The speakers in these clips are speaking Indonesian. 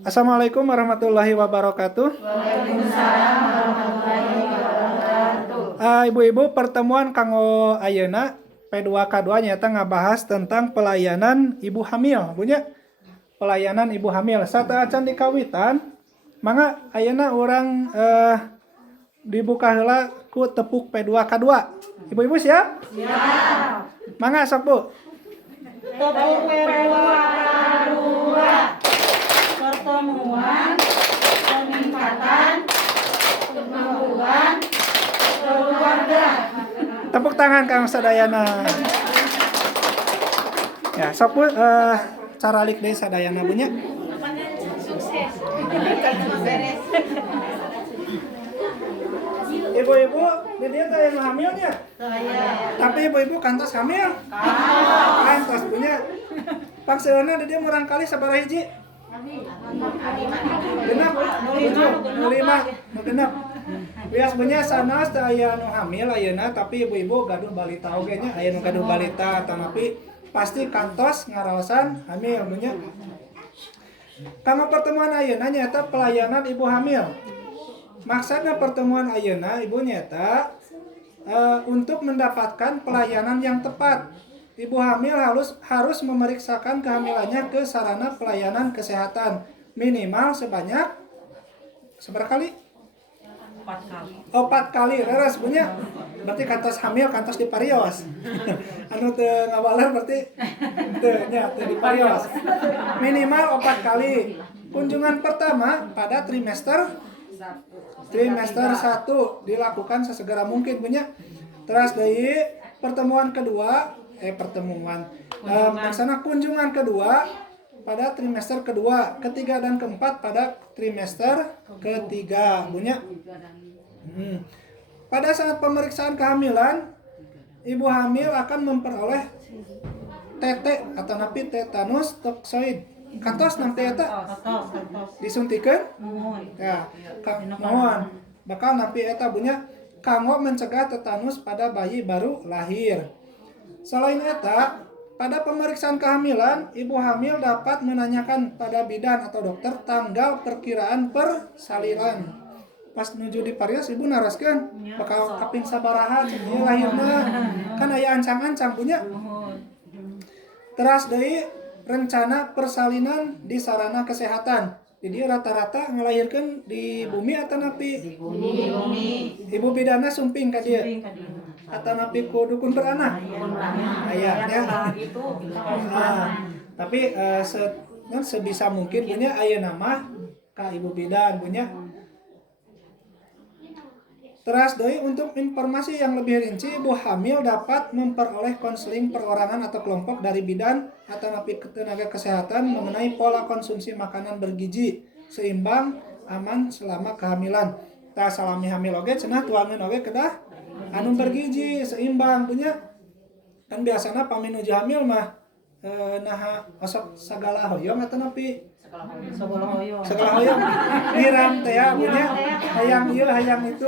Assalamualaikum warahmatullahi wabarakatuh. Waalaikumsalam warahmatullahi wabarakatuh. Ibu-ibu, pertemuan kanggo ayeuna P2K2 nyata ngabahas tentang pelayanan ibu hamil. Punya pelayanan ibu hamil. Saat acan dikawitan, mangga ayeuna orang dibuka heula ku tepuk P2K2. Ibu-ibu siap? Siap. Mangga sok Bu. Tepuk P2K2. Pertemuan peningkatan kemampuan keluarga. Tepuk tangan Kang Sadayana. Ya, sok Bu cara lik deui Sadayana punya. Sukses. Ibu-ibu, di dia teh yang hamilnya. Saya. Tapi ibu-ibu kantos hamil. Kantos punya. Pakseuna di dia murang kali sabaraha hiji? Genep, 5, genep. Biasanya sanes teh aya nu hamil ayeuna tapi ibu-ibu gaduh balita oge nya, aya nu gaduh balita tanapi pasti kantos ngaraosan hamil punya. Kanggo pertemuan ayeuna nyaeta pelayanan ibu hamil. Maksudnya pertemuan ayeuna ibu nyata untuk mendapatkan pelayanan yang tepat. Ibu hamil harus memeriksakan kehamilannya ke sarana pelayanan kesehatan minimal sebanyak seberapa kali? 4 kali. 4 kali reres punya. Berarti kantos hamil kantos di parios. Anu teu ngabaler berarti teu nya teu di parios. Minimal 4 kali. Kunjungan pertama pada trimester 1 dilakukan sesegera mungkin punya. Terus dari pertemuan kedua kunjungan kedua pada trimester kedua, ketiga dan keempat pada trimester ketiga punya. Pada saat pemeriksaan kehamilan, ibu hamil akan memperoleh TT atau napi tetanus toksoid. Kantos nanti eta disuntikan ya mohon bakal napi eta punya kanggo mencegah tetanus pada bayi baru lahir. Selain eta, pada pemeriksaan kehamilan, ibu hamil dapat menanyakan pada bidan atau dokter tanggal perkiraan persalinan. Pas menuju di parios ibu naraskeun bakal kaping sabaraha cenah lahirna. Kan aya ancang-ancang punya. Teras deui rencana persalinan di sarana kesehatan. Jadi rata-rata ngelahirkan di bumi atau napi? Di bumi. Ibu bidana sumping ka dieu. Atau napi ku dukun beranak? Aya nya. Tapi sebisa mungkin punya aya nama ka ibu bidan punya. Teras deui untuk informasi yang lebih rinci, ibu hamil dapat memperoleh konseling perorangan atau kelompok dari bidan atau napi tenaga kesehatan mengenai pola konsumsi makanan bergizi, seimbang, aman selama kehamilan. Tah salami hamil oge cenah tuangan oge kedah anu bergizi, seimbang punya. Kan biasana paminuju hamil mah nah osok sagala hoyong atau napi segala hoyong diram teh ya punya hayang ieu hayang itu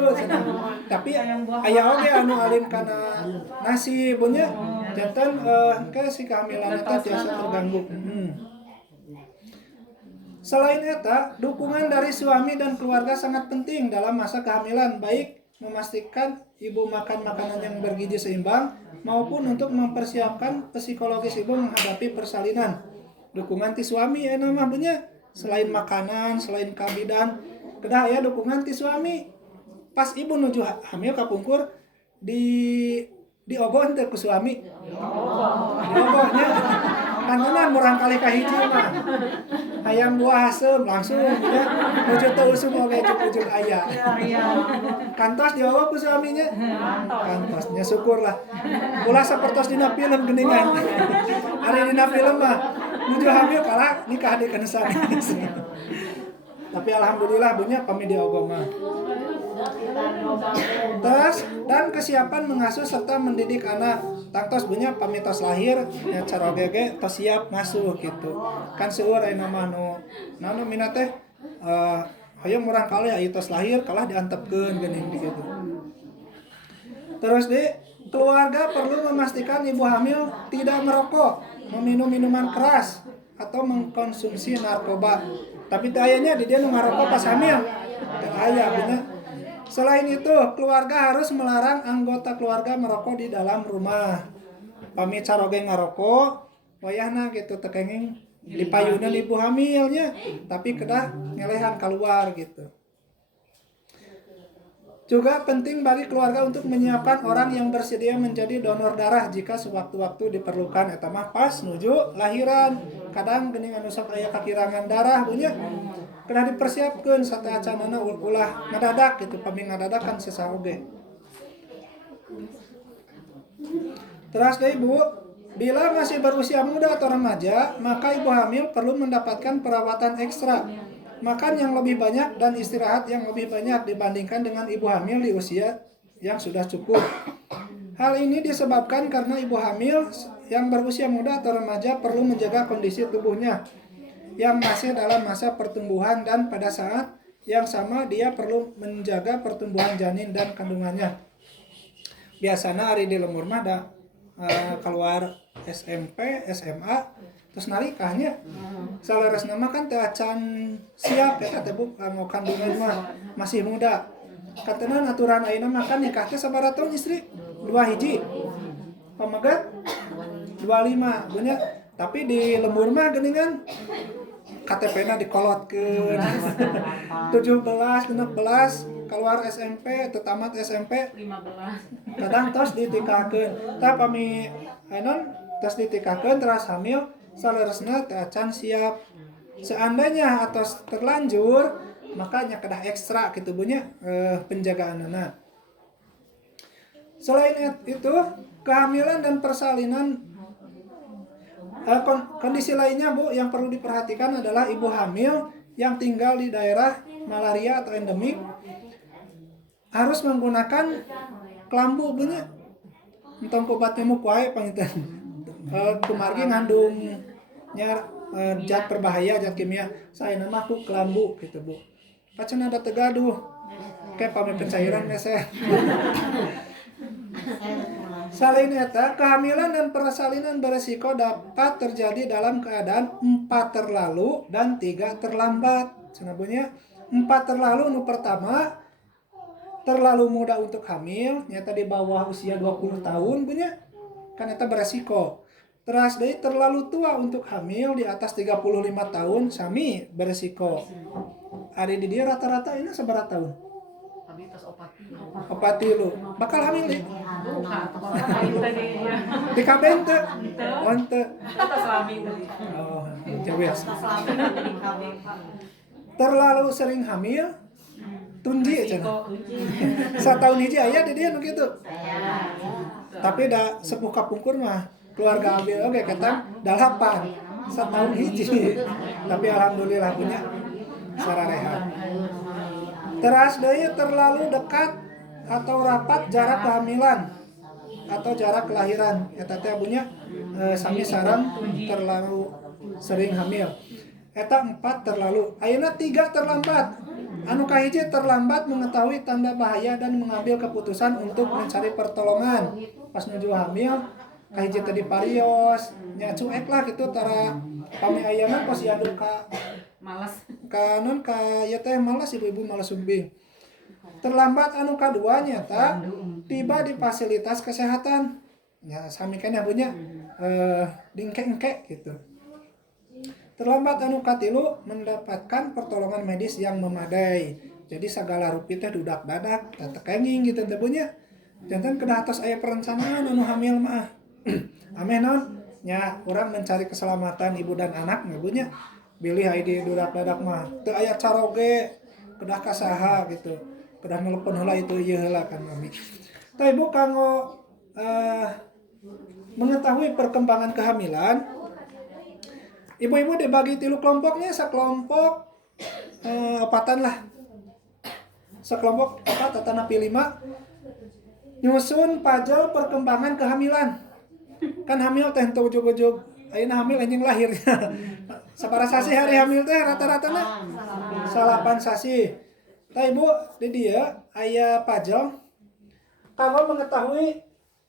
tapi aya oge anu alin kana nasi punya janten ke si kehamilan eta tiasa terganggu. Selain eta, dukungan dari suami dan keluarga sangat penting dalam masa kehamilan, baik memastikan ibu makan makanan yang bergizi seimbang maupun untuk mempersiapkan psikologis ibu menghadapi persalinan. Dukungan ti suami ya nama punya selain makanan, selain kabidan, kedah ya dukungan ti suami. Pas ibu nuju hamil kapungkur diogoh teh ku suami. Diogohnya kan tenan murang kali ka hiji mah. Hayang buah asem langsung ya nuju teu usum oge ujug aya. Kantos diogoh ku suaminya. Kantosnya syukurlah. Ulah sapertos dina film geuningan. Ari dina film mah nuju hamil kalah nikah di kenesan. Tapi alhamdulillah punya kami diogoh mah. Terus dan kesiapan mengasuh serta mendidik anak. Tangtos punya pamitos lahir ya cara gege tos siap ngasuh gitu. Kan seueur aya nama nu minat teh hayang murang kali aya tos lahir kalah diantepkeun geuning gitu. Terus keluarga perlu memastikan ibu hamil tidak merokok, meminum minuman keras atau mengkonsumsi narkoba. Tapi teu ayanya di dia nu ngarokok pas hamil. Teu aya bener. Selain itu, keluarga harus melarang anggota keluarga merokok di dalam rumah. Pami caroge ngarokok, wayahna gitu tekenging dipayunan ibu hamilnya, tapi kedah ngelehan keluar gitu. Juga penting bagi keluarga untuk menyiapkan orang yang bersedia menjadi donor darah jika sewaktu-waktu diperlukan. Eta mah pas nuju lahiran. Kadang geuning anu sok aya kakirangan darah punya kena dipersiapkeun sateacanana ulah ngadadak gitu. Pami ngadadak kan sesah oge. Terus deh Ibu, bila masih berusia muda atau remaja, maka ibu hamil perlu mendapatkan perawatan ekstra. Makan yang lebih banyak dan istirahat yang lebih banyak dibandingkan dengan ibu hamil di usia yang sudah cukup. Hal ini disebabkan karena ibu hamil yang berusia muda atau remaja perlu menjaga kondisi tubuhnya yang masih dalam masa pertumbuhan, dan pada saat yang sama dia perlu menjaga pertumbuhan janin dan kandungannya. Biasanya hari di lemur mah keluar SMP, SMA, terus nalikahnya saleres nama kan teu acan siap eta teh Bu kanggo kandungan mah masih muda. Katana aturan ayeuna mah kan nikah teh sabaraha tahun istri? 2 hiji. Pamagat 25 bener. Tapi di lembur mah geuningan KTP-na dikolotkeun. 17, 16 keluar SMP, teu tamat SMP 15. kadang tos ditikakeun. Tah pami ayeuna tos ditikakeun terus hamil saleresna teu acan siap. Seandainya atau terlanjur makanya kedah ekstra gitu punya penjagaanna. Selain itu, kehamilan dan persalinan kondisi lainnya Bu yang perlu diperhatikan adalah ibu hamil yang tinggal di daerah malaria atau endemik harus menggunakan kelambu punya. Entong obat nyamuk wae pangitan. Kumargi ngandung zat berbahaya, zat kimia. Saeuna mah ku kelambu gitu Bu. Pacan ada tegaduh. Kayak pame pencairan meseh. Selain eta, kehamilan dan persalinan beresiko dapat terjadi dalam keadaan 4 terlalu dan 3 terlambat. Cenah 4 terlalu nu pertama terlalu muda untuk hamil, nyata di bawah usia 20 tahun punya. Kan eta beresiko. Terus deui terlalu tua untuk hamil di atas 35 tahun sami beresiko. Ari di dia rata-rata ini sabaraha tahun? Abi tos Opati lu. Bakal hamil deh. tadi. Di kabeh teu. Oh teu. Tos lami tadi. Oh, jawes. Terlalu sering hamil tunji cenah. Satahun hiji aya di dieu nu kitu. Tapi da sepuh kapungkur mah keluarga Abil oge kata 8 setahun hiji. Tapi alhamdulillah punya sarareha. Teras deui terlalu dekat atau rapat jarak kehamilan atau jarak kelahiran. Eta teh punya sami sareng terlalu sering hamil. Eta 4 terlalu. Ayeuna 3 terlambat. Anu kahiji terlambat mengetahui tanda bahaya dan mengambil keputusan untuk mencari pertolongan. Pas nuju hamil, kahiji teh diparios, nya cuek lah gitu tara pami ayeuna posyandu ka Malas. kanon ka ya teh malas ibu-ibu malas sumbing. Terlambat anu kadua nyata tiba di fasilitas kesehatan. Ya sami kan ya punya dingke-engke gitu. Terlambat anu katilu mendapatkan pertolongan medis yang memadai. Jadi segala rupi teh dudak dadak, tekenging gitu teh punya. Jantan kedah atas aya perencanaan anu hamil mah. Ameh naon? Nya urang mencari keselamatan ibu dan anak ngabunya. Bilih aya di dudak dadak mah. Teu aya caroge, kedah kasaha gitu. Kedah nelpon heula itu ieu heula kan mami. Tah ibu kanggo mengetahui perkembangan kehamilan, ibu-ibu dibagi 3 kelompoknya, sekelompok opatan lah. Sekelompok 4 atanapi 5 nyusun pajal perkembangan kehamilan. Kan hamil teh teu ujug-ujug ayeuna hamil anjing lahir. Sabaraha sasi hari hamil teh rata-ratana? 8 sasi. Tah ibu di dieu aya pajal kanggo mengetahui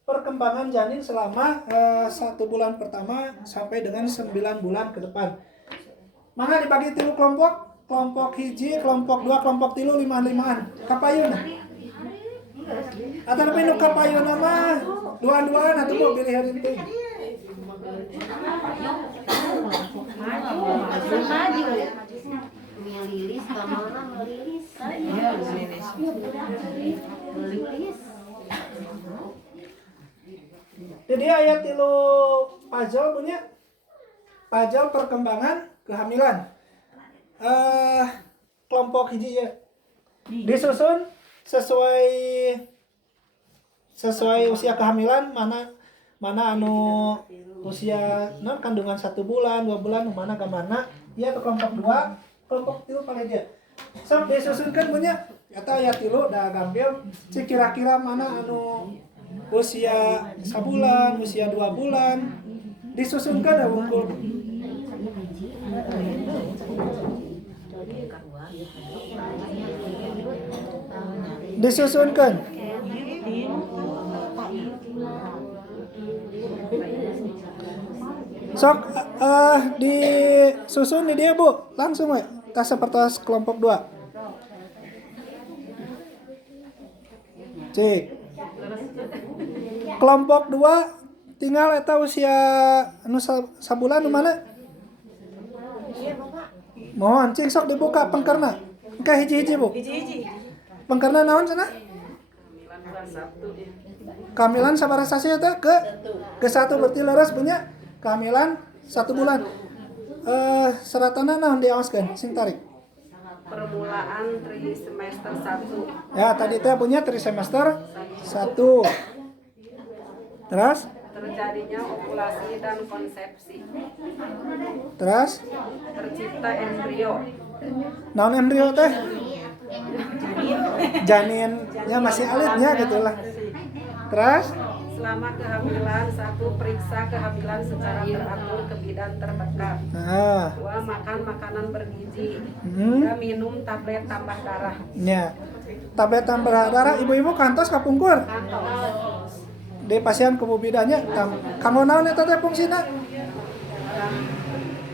perkembangan janin selama 1 bulan pertama sampai dengan 9 bulan ke depan. Mangga dibagi 3 kelompok. kelompok hiji, kelompok 2, kelompok 3 lima-limaan. Kapayuna. Atau nu kapayuna mah dua-duaan atuh mau pilih heureun. Maju. Melilis, kamana melilis. Iya, melilis. Melilis. Jadi ayat 3 pajal punya pajal perkembangan kehamilan. Kelompok hiji ya. Disusun sesuai usia kehamilan mana anu usia kandungan 1 bulan, 2 bulan mana ke mana. Iya ke kelompok 2, kelompok 3 paling aja. Sok disusunkan punya eta ayat 3 da gambil cik kira-kira mana anu usia 1 bulan, usia 2 bulan disusunkan da wungkul. Disusunkan. Sok disusun di dia Bu, langsung we. Tas seperti kelompok 2. Cek. Kelompok 2 tinggal eta usia anu sabulan nu mana? Mohon cik sok dibuka pengkerna. Engke hiji-hiji Bu. Hiji-hiji. Pengkerna naon cenah? Kehamilan sabaraha sasi eta ke 1 berarti leres punya kehamilan 1 bulan. Seratana naon diawaskeun sing tarik. Permulaan trimester 1. Ya, tadi teh punya trimester 1. Terus? Terjadinya ovulasi dan konsepsi. Terus? Tercipta embrio. Naon embrio teh? Janin. Ya masih alitnya gitu lah. Terus? Selama kehamilan 1 periksa kehamilan secara teratur ke bidan terdekat. Nah. 2 makan makanan bergizi. Hmm. 3 minum tablet tambah darah. Ya. Tablet tambah darah ibu-ibu kantos kapungkur. Kantos. Di pasien kubu bidannya kanggo naon eta teh fungsina?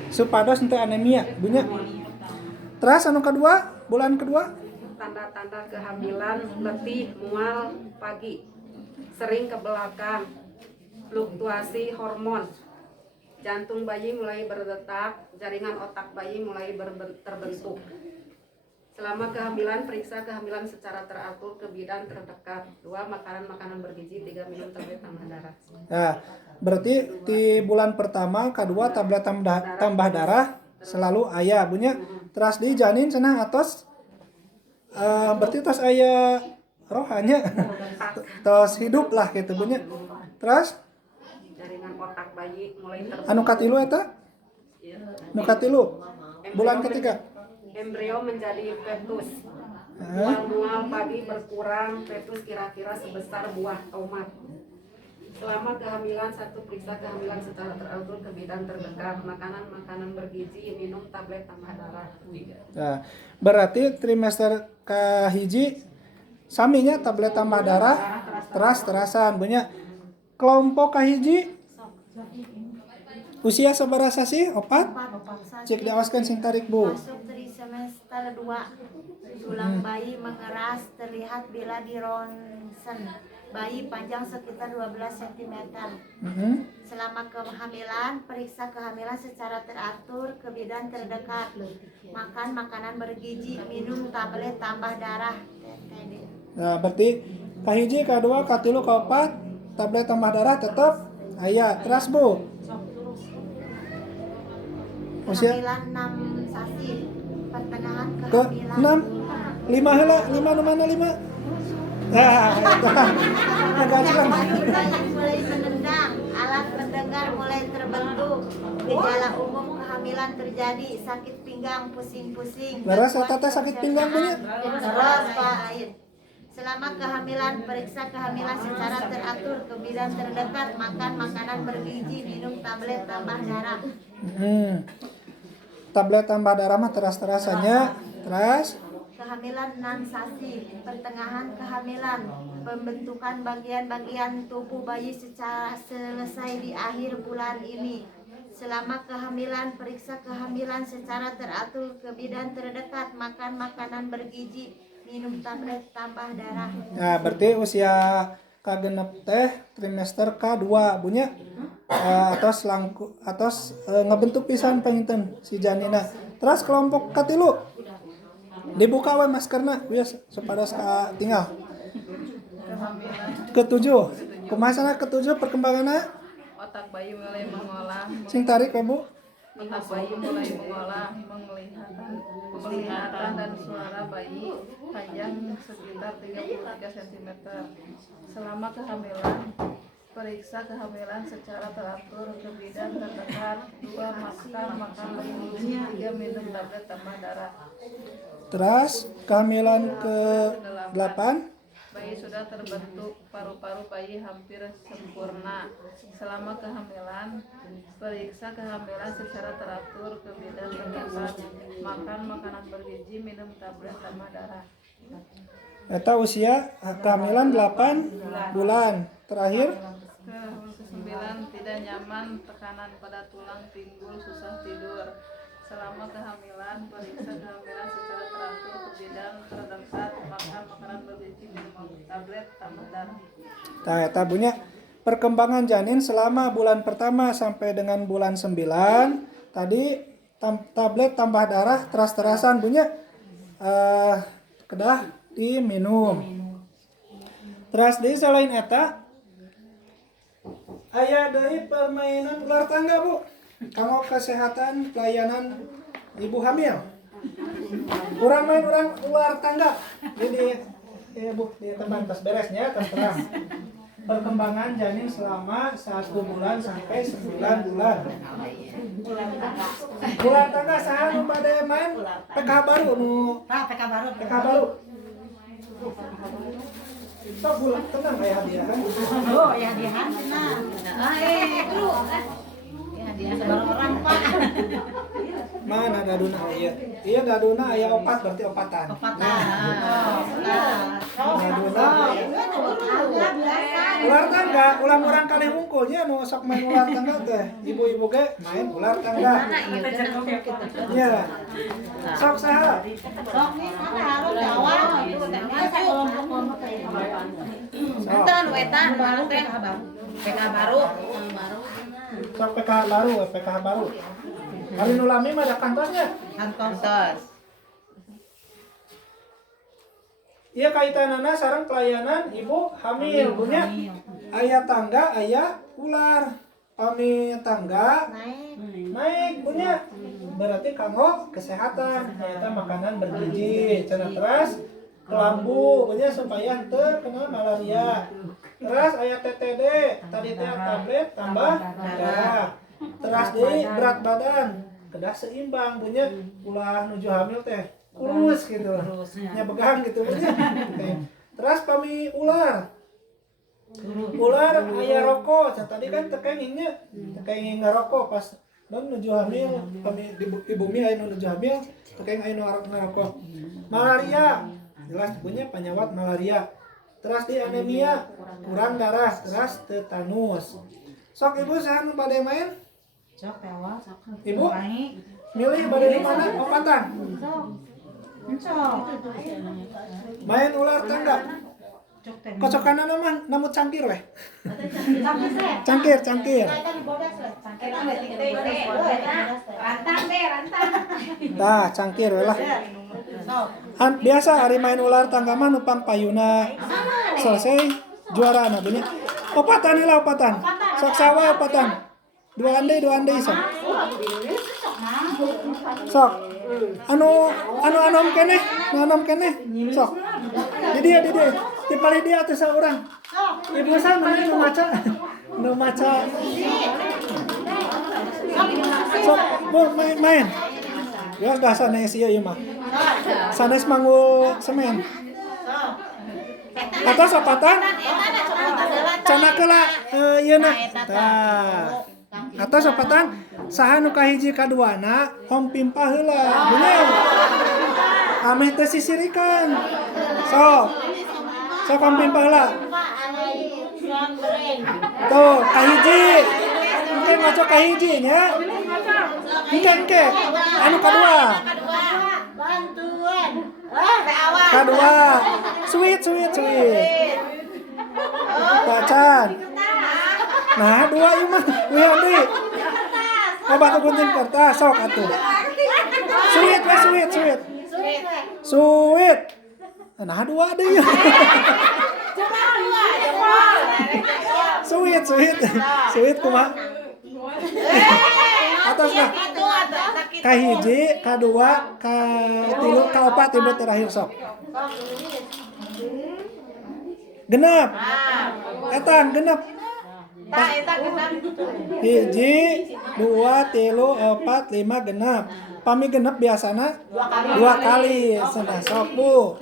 Supados henteu anemia bunya. Terus anu kedua, bulan kedua Tanda-tanda kehamilan letih, mual, pagi, sering ke belakang, fluktuasi hormon, jantung bayi mulai berdetak, jaringan otak bayi mulai terbentuk. Selama kehamilan, periksa kehamilan secara teratur ke bidan terdekat. 2 makanan bergizi, 3 minum tablet tambah darah. Nah, berarti di bulan pertama, kedua tablet tambah darah selalu aya punya. Terus di janin cenah atos berarti tos aya rohanya. Tos hidup lah gitu punya. Terus Jaringan otak bayi mulai terbentuk. anu katilu eta? Nu katilu bulan ketiga. Embrio menjadi fetus. Mual-mual pagi berkurang, fetus kira-kira sebesar buah tomat. Selama kehamilan 1 periksa kehamilan secara teratur ke bidan terdekat, makanan bergizi, minum tablet tambah darah. Nah, berarti trimester kahiji saminya tablet tambah darah terasan punya. Kelompok kahiji usia sabaraha sasi? 4? Cek diawaskan sing tarik Bu. Masuk trimester 2. Tulang bayi mengeras terlihat bila di ronsen. Bayi panjang sekitar 12 cm. Selama kehamilan, periksa kehamilan secara teratur ke bidan terdekat. Makan makanan bergizi, minum tablet tambah darah. Nah, berarti kahiji, kadua, katilu, kaopat tablet tambah darah tetap aya. Terus Bu. Usia Kehamilan 6 sasi. Pertengahan ke kehamilan 6 5 heula, 5 nu mana 5? Nah, agak curang. bayi mulai menendang, alat pendengar mulai terbentuk. Gejala umum kehamilan terjadi, sakit pinggang, pusing-pusing. Leres eta teh sakit pinggang punya. Terus Pak Ain. Selama kehamilan, periksa kehamilan secara teratur ke bidan terdekat, makan makanan bergizi, minum tablet tambah darah. Tablet tambah darah mah teras-terasannya. Terus Kehamilan 6 sasi, pertengahan kehamilan, pembentukan bagian-bagian tubuh bayi secara selesai di akhir bulan ini. Selama kehamilan, periksa kehamilan secara teratur ke bidan terdekat, makan makanan bergizi, minum tablet tambah darah. Nah, berarti usia kagenep teh trimester K2 bunya atos ngebentuk pisan penginten si janina. Terus kelompok katilu dibuka we maskerna bias supados ka tinggal. Ketujuh. Kumaha sana ketujuh perkembanganna? Otak bayi mulai mengolah, Sing tarik ya, Bu. otak bayi mulai mengolah, penglihatan dan suara bayi panjang sekitar 33 cm. Selama kehamilan, periksa kehamilan secara teratur ke bidan terdekat, 2 makan bergizi, 3 minum tablet tambah darah. Terus kehamilan ke-8 Bayi sudah terbentuk, paru-paru bayi hampir sempurna. Selama kehamilan, periksa kehamilan secara teratur ke bidan terdekat, makan makanan bergizi, minum tablet tambah darah. eta usia kehamilan 8 bulan. Terakhir Ke-9, tidak nyaman, tekanan pada tulang pinggul, susah tidur. Selama kehamilan, periksa kehamilan secara teratur ke bidan terdekat, makan makanan bergizi, minum tablet tambah darah. Nah, eta punya perkembangan janin selama bulan pertama sampai dengan bulan 9. Tadi tablet tambah darah teras-terasan punya kedah diminum. Terus di selain eta aya deui permainan ular tangga, Bu. Kanggo kesehatan pelayanan ibu hamil. Urang main ular tangga. Jadi ya Bu, di teman tas beresnya terang. Perkembangan janin selama 1 bulan sampai 9 bulan. Ular tangga saha nu bade main? PK baru nu. PK baru. PK baru. Sok bulan tenang aya hadiahan. Oh, ya hadiahan cenah. Dulu. Ya hadiah orang Pak. Mana daduna ieu? Ieu daduna aya opat berarti opatan. Daduna ular tangga, ulang orang kali hungkulnya nu sok main ular tangga teh. Ibu-ibu ge main ular tangga. Iya. Sok saha? Sok nih mana harus jawab itu teh kelompok-kelompok kayak Enten wetan baru teh PK baru. Sok PKH baru, PKH baru. Hari nu lami mah ada kantosnya. Kantos. Iya kaitanana sareng pelayanan ibu hamil punya. Aya tangga, aya ular. Pami tangga naik punya. Berarti kanggo kesehatan, ternyata makanan bergizi, cenah teras kelambu punya supaya teu kena malaria. Terus aya TTD, tadi teh tablet tambah darah. Teras deui berat badan, kedah seimbang punya ulah nuju hamil teh kurus gitu. Nya begang gitu punya. Terus pami ular. Ular aya rokok, tadi kan tekengingnya, tekenging ngarokok pas dan nuju hamil, kami di bumi aya nu nuju hamil, tekeng aya nu ngarokok. Malaria, jelas punya penyawat malaria. Terus di anemia, kurang darah, terus tetanus. Sok ibu saha nu bade main? Sok tewa. Ibu milih bade di mana opatan? Main ular tangga. Kocokanna mah namun cangkir weh. Cangkir. Tah, cangkir we lah. Biasa hari main ular tangga mah numpang payuna. Selesai juara na benya. Opatan heula opatan. Sok sawa opatan. Dua andai sok. Sok. Anu anom keneh. Sok. Di dia. Di paling dia atuh saurang. Ibu sa mana nu maca. Sok, Bu main. Ya dah sanes ieu mah. Sanes manggul semen. Atas opatan. Cana keula ieu na. Tah. Atas opatan saha nu kahiji kaduana hong pimpah heula. Bener. Ameh teh sisirikan. Sok hong pimpah heula. Tuh, kahiji. Mungkin ngaco kahiji nya. Engke. Anu kedua. Bantuan. Kedua. Sweet. Pacan. Nah, dua ieu mah. Lihat deui. Obat gunting kertas sok atuh. Sweet. Nah, dua deui. Sweet kumaha? Atas mah. Kahiji, kadua, katilu, kaopat ibu terakhir sok. Genep. Etan genep. Hiji, dua, tilu, opat, lima, genep. Pami genep biasana 2 kali. Cenah sok Bu.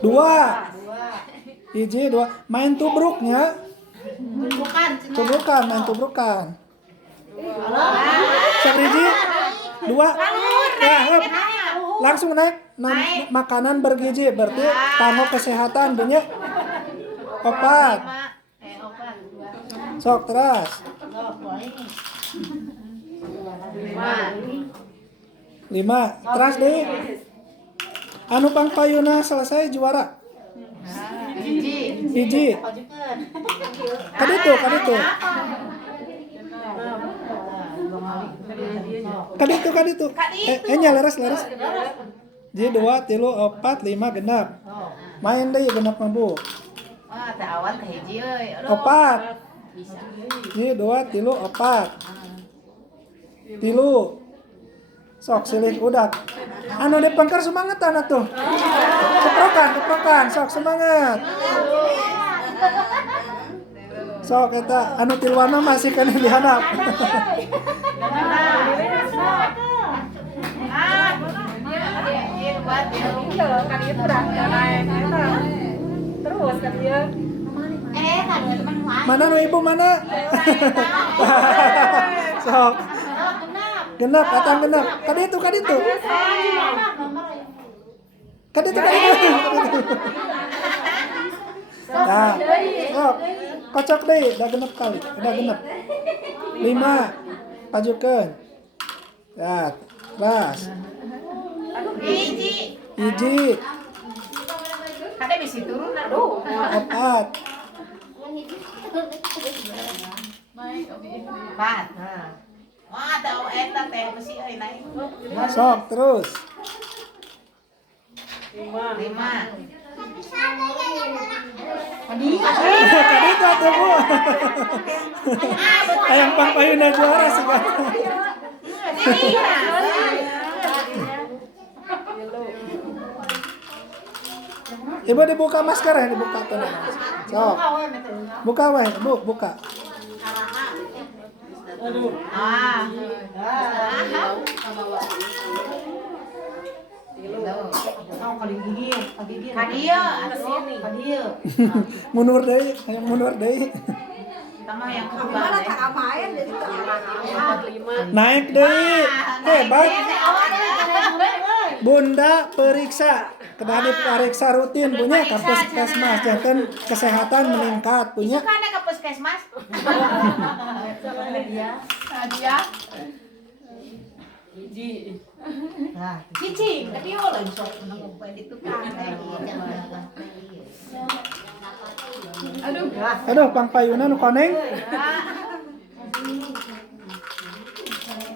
2. Hiji, 2. Main tubruknya. Tubrukan, main tubrukan. Sabriji 2. Ya, hup. Langsung naik. Makanan bergizi berarti tanggo kesehatan bunyi 4. Sok terus. 5. Terus deh. Anu pangpayuna selesai juara. Hiji. Kaditu. Kaditu. Nya leres. Ji 2, tilu, 4, 5, genep. Main deh genep mah Bu. 4. Ji 2, tilu, 4. Tilu. Sok silih udak. Anu dipengker semangetan atuh. Keprokan. Sok semangat. Sok eta anu tiluan masih kena dihandap. Terus kan dia. Mana nu ibu mana? Sok. Genep, atang genep. Kaditu. Kaditu. Nah, sok. Kocok deh, udah genep kali. Udah genep. 5. Pajukeun. Ya, terus. Hiji. Kade bisi turun aduh. 4. 4. Wah, tahu eta teh besi euy naik. Sok terus. 5. Kaditu atuh Bu. Hayang pangpayuna juara sih kan. Ibu dibuka masker ya, dibuka tuh. Sok. Buka weh, Bu, buka. Mundur deui. Tama yang kedua. Naik deui. Hebat. Bunda periksa. Kedah diperiksa rutin punya ke puskesmas, jantan kesehatan meningkat punya. Kan ke puskesmas. Hadiah. Cicing, tapi oleh sok menang itu kan. Aduh, pangpayuna nu koneng.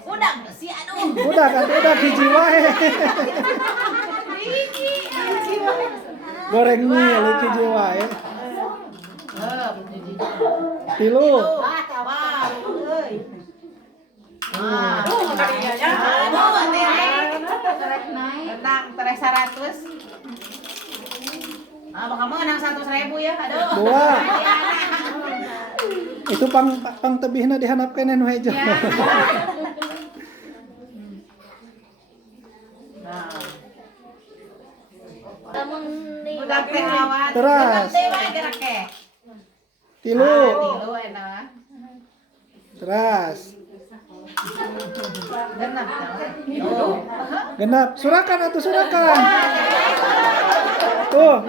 Udah sih aduh. Udah hiji wae. Goreng mie leuwih hiji wae. 3. Tenang, terus 100. Bakal menang 100.000 ya, aduh. 2. Itu pang tebihna dihandapkeun nu hejo. Udah teh lawan. Terus. Tilu. Enak. Terus. Genap. Genap. Surakan. Tuh,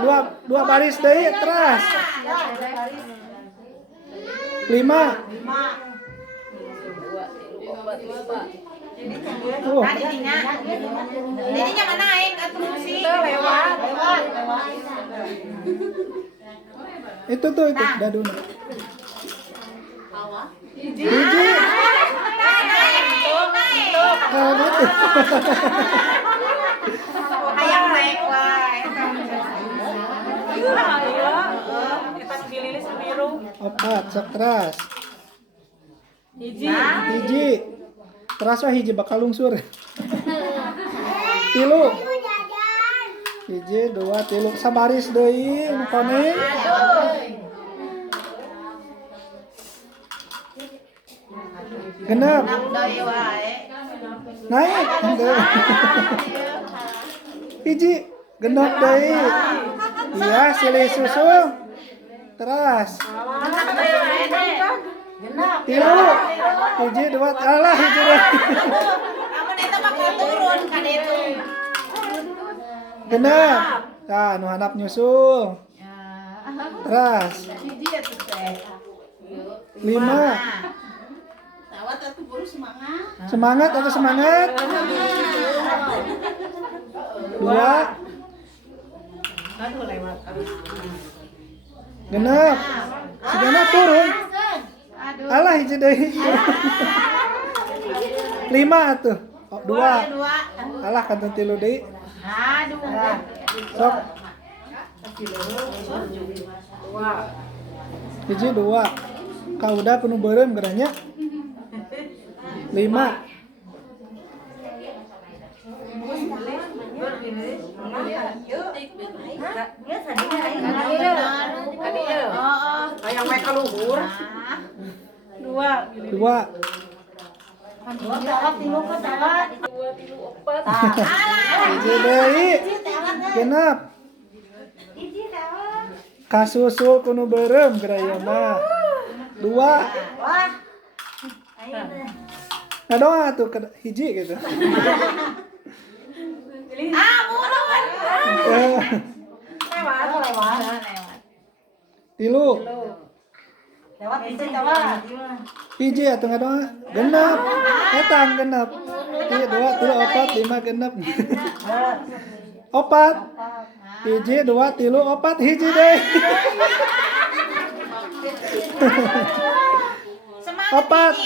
dua baris deui terus. 5. Oh, Nah, didinya mana aing atuh sih? Lewat. itu daduna. Hiji. Kalau gitu. Hayang naik wae. Opat, sok teras. Hiji. Teras wah hiji bakal lungsur. Tilu. Hiji, dua, tilu. Sabaris deui nu koneng. Genep. Deui wae. Naik. Henteu. Hiji, genep deui. Iya, silih susul. Teras. Tilu. Hiji, dua, alah hiji deui. Namun eta mah turun ka ditu. Genep. Tah, nu handap nyusul. Teras. Hiji atuh teh. 5. Tawat atuh buru semangat. Semangat atau semangat? 2. Aduh lewat. Genep. Si genep turun. Aduh. Alah hiji deui. 5 atuh. 2. Alah kantun tilu deui. Aduh. Sok. 2. Hiji 2. Kauda kudu beureum geranya. 5. Hayang wae ka luhur. 2. Hiji deui. Genep. Kasusul kudu beureum gerayana. 2. Nah doa tuh hiji gitu. Tilu. Hiji atuh ngadoa. Genep. Etang genep. 2, 3, 4, 5 genep. 4. Hiji, 2, 3, 4 hiji deh. 4.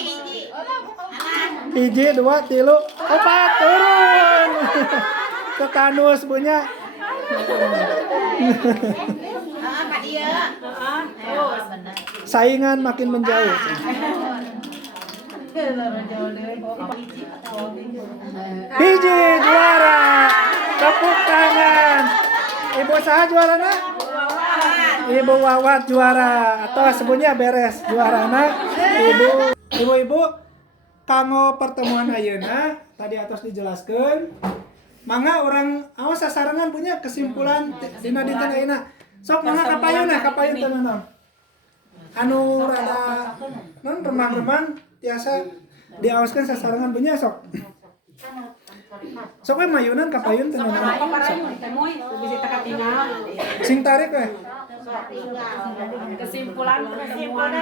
Hiji, 2, 3, 4 turun. Tetanus punya. Saingan makin menjauh. Hiji juara. Tepuk tangan. Ibu saha juarana? Ibu Wawat juara atau sebutnya beres juarana. Ibu-ibu kanggo pertemuan ayeuna tadi atas dijelaskan. Mangga orang awas sasarangan punya kesimpulan dina dinten ayeuna. Sok mangga kapayun tenan. Anu rada non remang-remang tiasa diawaskan sasarangan punya sok. Sok we mayunan kapayun tenan. Sing tarik we. Kesimpulan pertemuan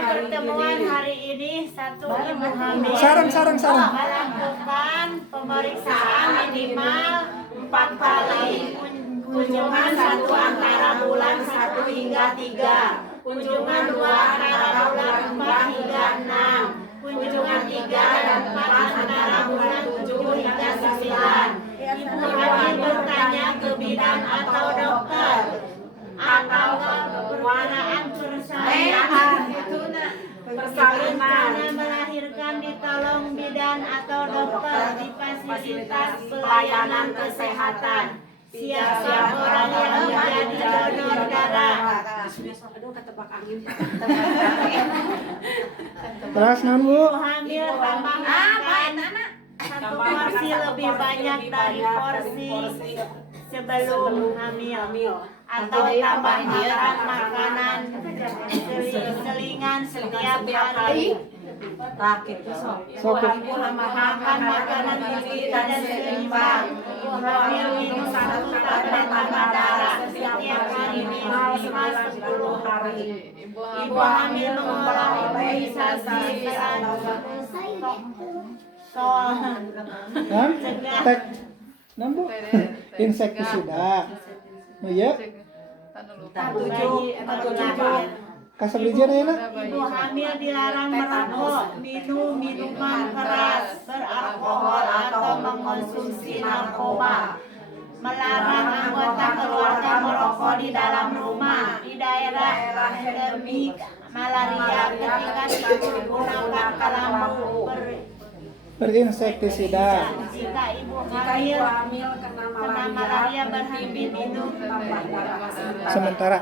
hari ini 1 ibu hamil Sarang. melakukan pemeriksaan minimal 4 kali kunjungan 1 antara bulan 1 hingga 3, kunjungan 2 antara bulan 4 hingga 6, kunjungan 3 dan 4 antara bulan 7 hingga 9. Ibu hamil bertanya ke bidan atau dokter atau kewarnaan persalinan melahirkan ditolong bidan atau dokter di fasilitas pelayanan kesehatan. Siapa orang yang menjadi donor darah? Terus non Bu. Hamil tambahkan 1 porsi lebih banyak dari porsi sebelum hamil atau tambah makan makanan selingan setiap hari. Makan makanan gizi dan seimbang. Hamil minum 1 tablet tambah darah setiap hari minimal 10 hari. Ibu hamil mengalami imunisasi Kan? Tek naon Bu? Insektisida. Nu ieu kasabrijieun ayeuna? Ibu hamil dilarang merokok, minum minuman keras, beralkohol atau mengkonsumsi narkoba. Melarang anggota keluarga merokok di dalam rumah, di daerah endemik malaria ketika menggunakan kelambu Berinsektisida. jika ibu Jika hamil ibu hamil kena kena malaria malaria berhenti minum tambah darah. Sementara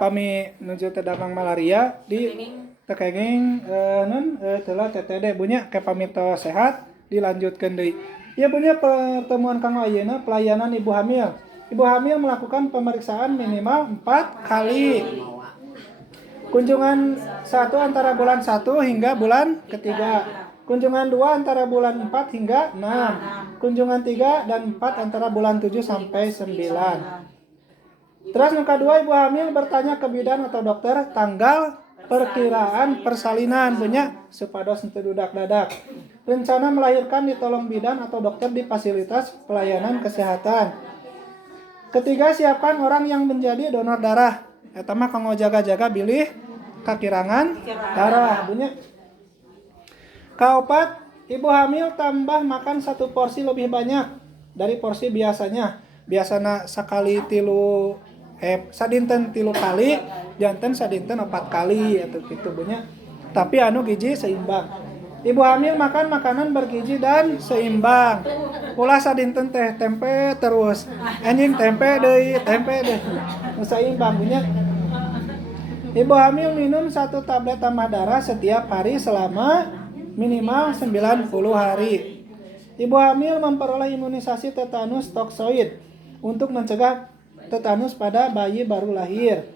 pami nuju teh damang malaria di tekenging telah TTD bunya ke pamito sehat dilanjutkeun deui. Ieu punya pertemuan kang ayeuna pelayanan ibu hamil. Ibu hamil melakukan pemeriksaan minimal 4 kali. Kunjungan 1 antara bulan 1 hingga bulan ketiga. Kunjungan 2 antara bulan 4 hingga 6. Kunjungan 3 dan 4 antara bulan 7 sampai 9. Terus yang kedua, ibu hamil bertanya ke bidan atau dokter tanggal perkiraan persalinan punya supados henteu dudak-dadak. Rencana melahirkan ditolong bidan atau dokter di fasilitas pelayanan kesehatan. Ketiga, siapkan orang yang menjadi donor darah. Eta mah kanggo jaga-jaga bilih kakirangan darah punya. Kaopat, ibu hamil tambah makan 1 porsi lebih banyak dari porsi biasanya. Biasana sakali sadinten 3 kali, janten sadinten 4 kali atau gitu punya. Tapi anu gizi seimbang. Ibu hamil makan makanan bergizi dan seimbang. Ulah sadinten teh tempe terus. Anjing tempe deui. Seimbang punya. Ibu hamil minum 1 tablet tambah darah setiap hari selama minimal 90 hari. Ibu hamil memperoleh imunisasi tetanus toksoid untuk mencegah tetanus pada bayi baru lahir.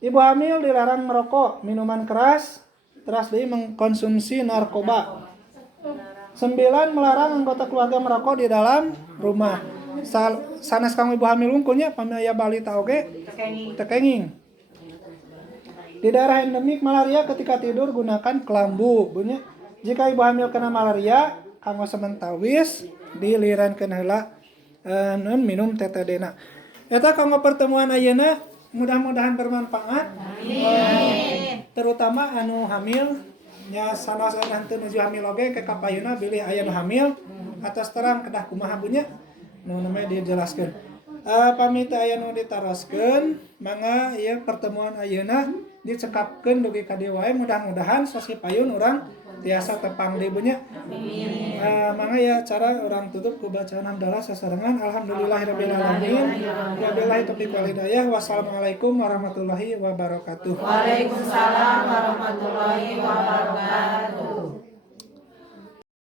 Ibu hamil dilarang merokok, minuman keras, terus deui mengkonsumsi narkoba. 9, melarang anggota keluarga merokok di dalam rumah. Sanes kang ibu hamil unggulnya pami aya balita oge tekenging. Di daerah endemik malaria ketika tidur gunakan kelambu punya. Jika ibu hamil kena malaria kanggo sementawis dilirankeun heula minum TTD-na. Eta kanggo pertemuan ayeuna mudah-mudahan bermanfaat. Terutama anu hamil nya sanes henteu nuju hamil oge ke kapayuna bilih aya nu hamil atas terang kedah kumaha bunya nu namanya dijelaskeun. Pamit aya nu ditaroskeun mangga ieu pertemuan ayeuna dicekapkeun dugi ka dieu wae mudah-mudahan sasi payun urang tiasa tepang deui bunya. Mangga ya cara orang tutup ku bacaan hamdalah sasarengan alhamdulillahirabbil alamin. Wabillahi taufiq wal hidayah. Wassalamualaikum warahmatullahi wabarakatuh. Waalaikumsalam warahmatullahi wabarakatuh.